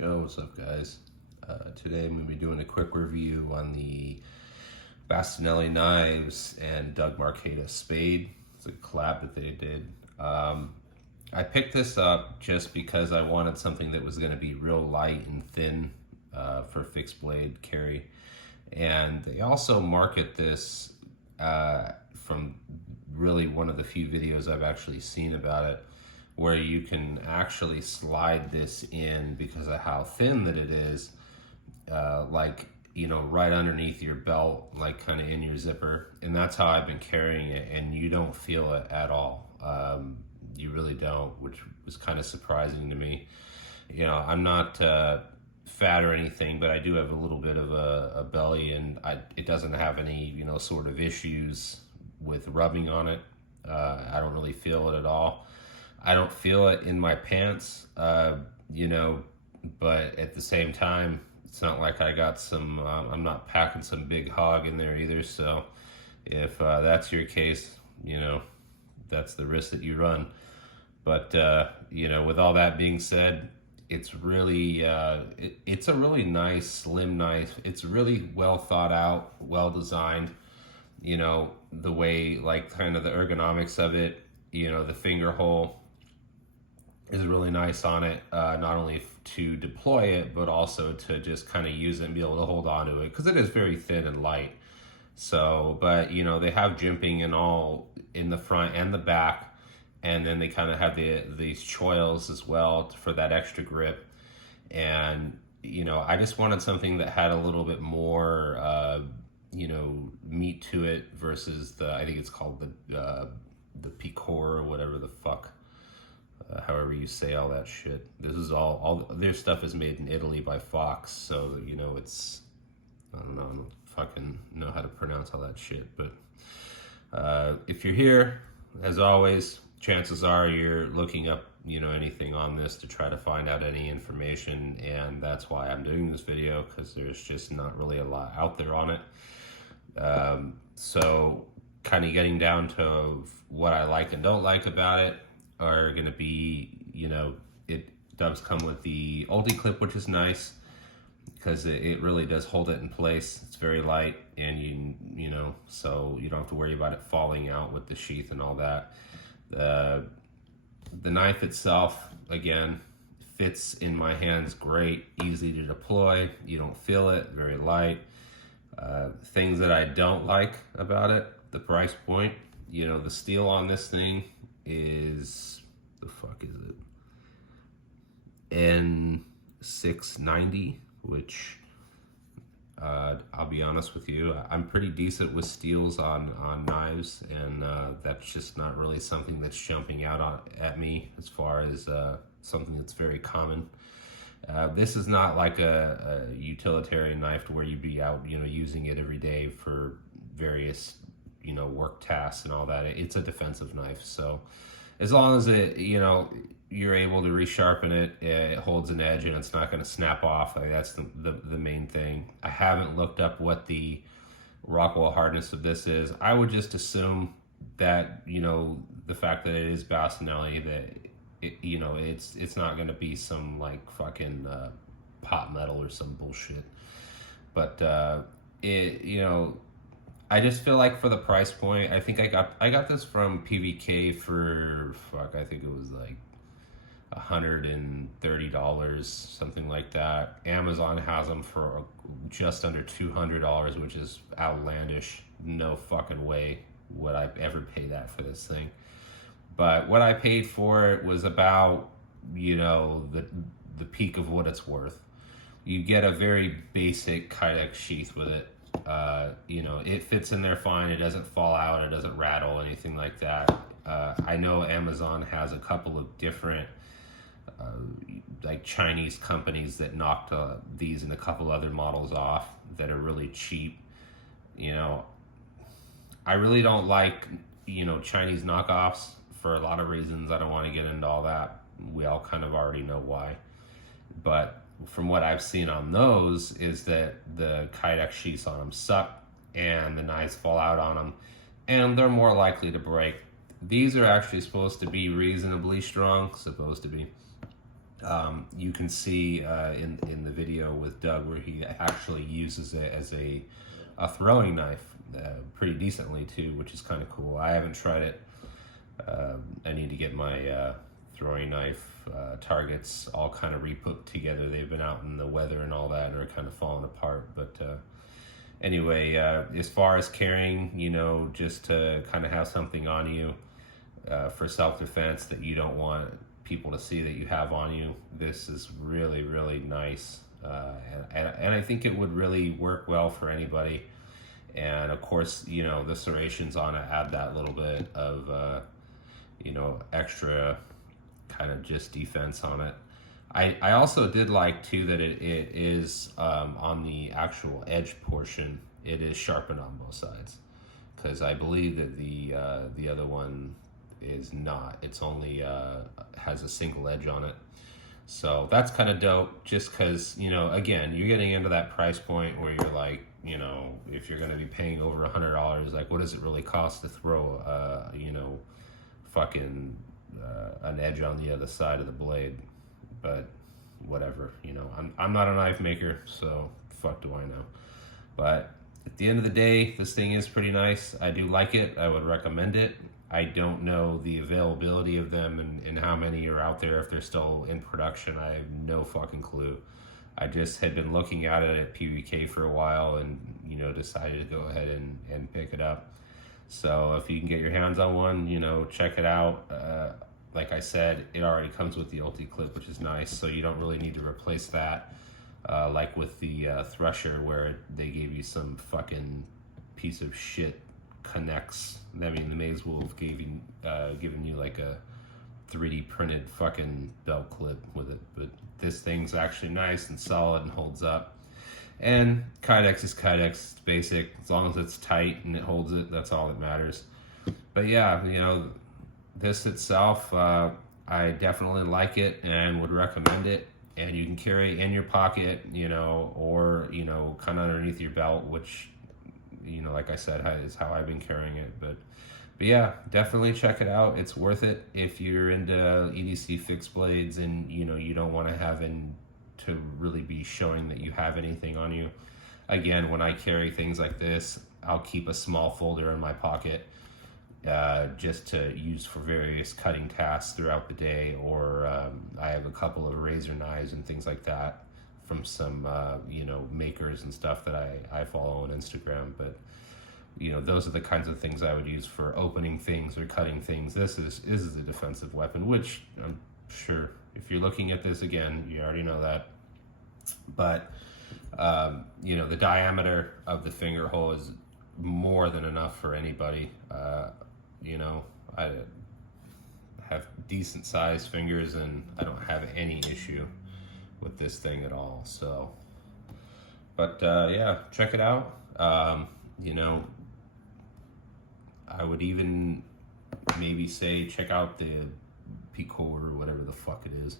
Yo, what's up, guys? Today I'm going to be doing a quick review on the Bastinelli knives and Doug Marcaida Spade. It's a collab that they did. I picked this up just because I wanted something that was going to be real light and thin for fixed blade carry. And they also market this from really one of the few videos I've actually seen about it, where you can actually slide this in because of how thin that it is, like, you know, right underneath your belt, like kind of in your zipper. And that's how I've been carrying it, and you don't feel it at all. You really don't, which was kind of surprising to me. You know, I'm not fat or anything, but I do have a little bit of a belly, and it doesn't have any, you know, sort of issues with rubbing on it. I don't really feel it at all. I don't feel it in my pants, you know, but at the same time, it's not like I got some, I'm not packing some big hog in there either. So if that's your case, you know, that's the risk that you run. But, you know, with all that being said, it's really, it's a really nice, slim knife. It's really well thought out, well designed, you know, the way, like, kind of the ergonomics of it, you know, the finger hole is really nice on it, not only to deploy it, but also to just kind of use it and be able to hold on to it, because it is very thin and light. So, but, you know, they have jimping and all in the front and the back, and then they kind of have these choils as well for that extra grip. And, you know, I just wanted something that had a little bit more, you know, meat to it versus I think it's called the Picor or whatever the fuck. However you say all that shit. This is all their stuff is made in Italy by Fox, so, you know, it's, I don't know, I don't fucking know how to pronounce all that shit. But if you're here, as always, chances are you're looking up, you know, anything on this to try to find out any information, and that's why I'm doing this video, because there's just not really a lot out there on it. So kind of getting down to what I like and don't like about it are going to be, you know, it does come with the oldie clip, which is nice because it really does hold it in place. It's very light, and you know, so you don't have to worry about it falling out with the sheath and all that. The knife itself, again, fits in my hands great, easy to deploy. You don't feel it, very light. Things that I don't like about it, the price point. You know, the steel on this thing is, the fuck is it? N690, which I'll be honest with you, I'm pretty decent with steels on knives, and that's just not really something that's jumping out at me as far as something that's very common. This is not like a utilitarian knife to where you'd be out, you know, using it every day for various, you know, work tasks and all that. It's a defensive knife, so as long as it, you know, you're able to resharpen it, it holds an edge and it's not going to snap off. Like, that's the main thing. I haven't looked up what the Rockwell hardness of this is. I would just assume that, you know, the fact that it is Bastinelli, that it, you know, it's not going to be some like fucking pot metal or some bullshit. But it, you know, I just feel like for the price point, I think I got this from PVK for, fuck, I think it was like $130, something like that. Amazon has them for just under $200, which is outlandish. No fucking way would I ever pay that for this thing. But what I paid for it was about, you know, the peak of what it's worth. You get a very basic Kydex sheath with it. You know, it fits in there fine. It doesn't fall out. It doesn't rattle, anything like that. I know Amazon has a couple of different like Chinese companies that knocked these and a couple other models off that are really cheap. You know, I really don't like, you know, Chinese knockoffs for a lot of reasons. I don't want to get into all that. We all kind of already know why. But from what I've seen on those is that the Kydex sheaths on them suck, and the knives fall out on them, and they're more likely to break. These are actually supposed to be reasonably strong, You can see in the video with Doug where he actually uses it as a throwing knife pretty decently too, which is kind of cool. I haven't tried it. I need to get my throwing knife targets all kind of re-put together. They've been out in the weather and all that and are kind of falling apart. But anyway, as far as carrying, you know, just to kind of have something on you for self-defense that you don't want people to see that you have on you, this is really, really nice. And I think it would really work well for anybody. And of course, you know, the serrations on it add that little bit of, you know, extra kind of just defense on it. I also did like too that it is on the actual edge portion, it is sharpened on both sides, because I believe that the other one is not. It's only has a single edge on it. So that's kind of dope, just because, you know, again, you're getting into that price point where you're like, you know, if you're going to be paying over $100, like, what does it really cost to throw, you know, fucking an edge on the other side of the blade? But whatever, you know, I'm not a knife maker, so fuck do I know. But at the end of the day, this thing is pretty nice. I do like it. I would recommend it. I don't know the availability of them and how many are out there, if they're still in production. I have no fucking clue. I just had been looking at it at PVK for a while and, you know, decided to go ahead and pick it up. So if you can get your hands on one, you know, check it out. Like I said, it already comes with the Ulti clip, which is nice, so you don't really need to replace that. Like with the Thresher, where they gave you some fucking piece of shit connects. I mean, the Maze Wolf giving you like a 3D printed fucking belt clip with it, but this thing's actually nice and solid and holds up. And Kydex is Kydex. It's basic. As long as it's tight and it holds it, that's all that matters. But yeah, you know, this itself, I definitely like it and would recommend it. And you can carry it in your pocket, you know, or, you know, kind of underneath your belt, which, you know, like I said, is how I've been carrying it. But yeah, definitely check it out. It's worth it if you're into EDC fixed blades and, you know, you don't want to have to really be showing that you have anything on you. Again, when I carry things like this, I'll keep a small folder in my pocket just to use for various cutting tasks throughout the day, or I have a couple of razor knives and things like that from some you know, makers and stuff that I follow on Instagram. But you know, those are the kinds of things I would use for opening things or cutting things. This is a defensive weapon, which I'm sure if you're looking at this again, you already know that. But you know, the diameter of the finger hole is more than enough for anybody. You know, I have decent sized fingers and I don't have any issue with this thing at all. So, but yeah, check it out. You know, I would even maybe say check out the Pico or whatever the fuck it is.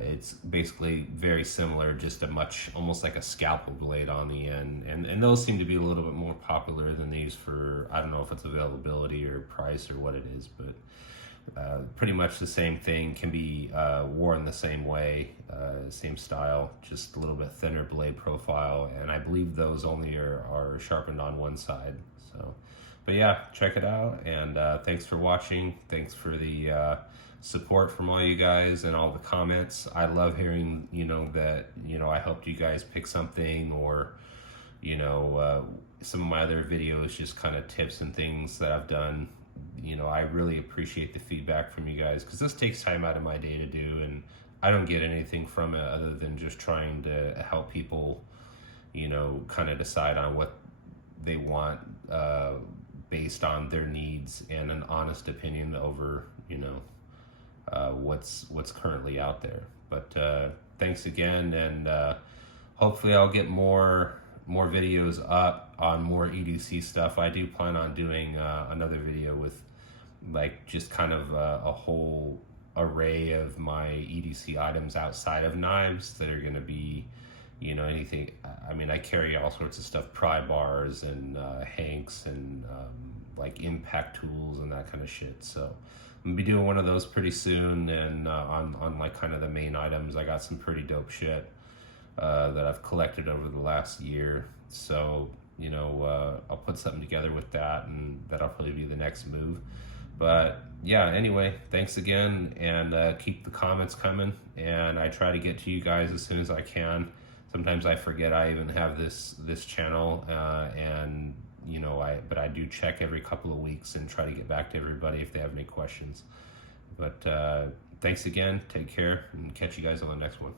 It's basically very similar, just a much, almost like a scalpel blade on the end. And those seem to be a little bit more popular than these for, I don't know if it's availability or price or what it is, but pretty much the same thing, can be worn the same way, same style, just a little bit thinner blade profile. And I believe those only are sharpened on one side. So, but yeah, check it out. And thanks for watching. Thanks for the support from all you guys and all the comments. I love hearing, you know, that, you know, I helped you guys pick something, or, you know, some of my other videos, just kind of tips and things that I've done. You know, I really appreciate the feedback from you guys, because this takes time out of my day to do, and I don't get anything from it other than just trying to help people, you know, kind of decide on what they want based on their needs and an honest opinion over, you know, what's currently out there. But thanks again, and hopefully I'll get more videos up on more EDC stuff. I do plan on doing another video with like just kind of a whole array of my EDC items outside of knives that are going to be, you know, anything. I mean, I carry all sorts of stuff, pry bars and hanks and like impact tools and that kind of shit. So I'm gonna be doing one of those pretty soon, and on like kind of the main items. I got some pretty dope shit that I've collected over the last year. So I'll put something together with that, and that'll probably be the next move. But yeah, anyway, thanks again, and keep the comments coming. And I try to get to you guys as soon as I can. Sometimes I forget I even have this channel, and but I do check every couple of weeks and try to get back to everybody if they have any questions. But thanks again, take care, and catch you guys on the next one.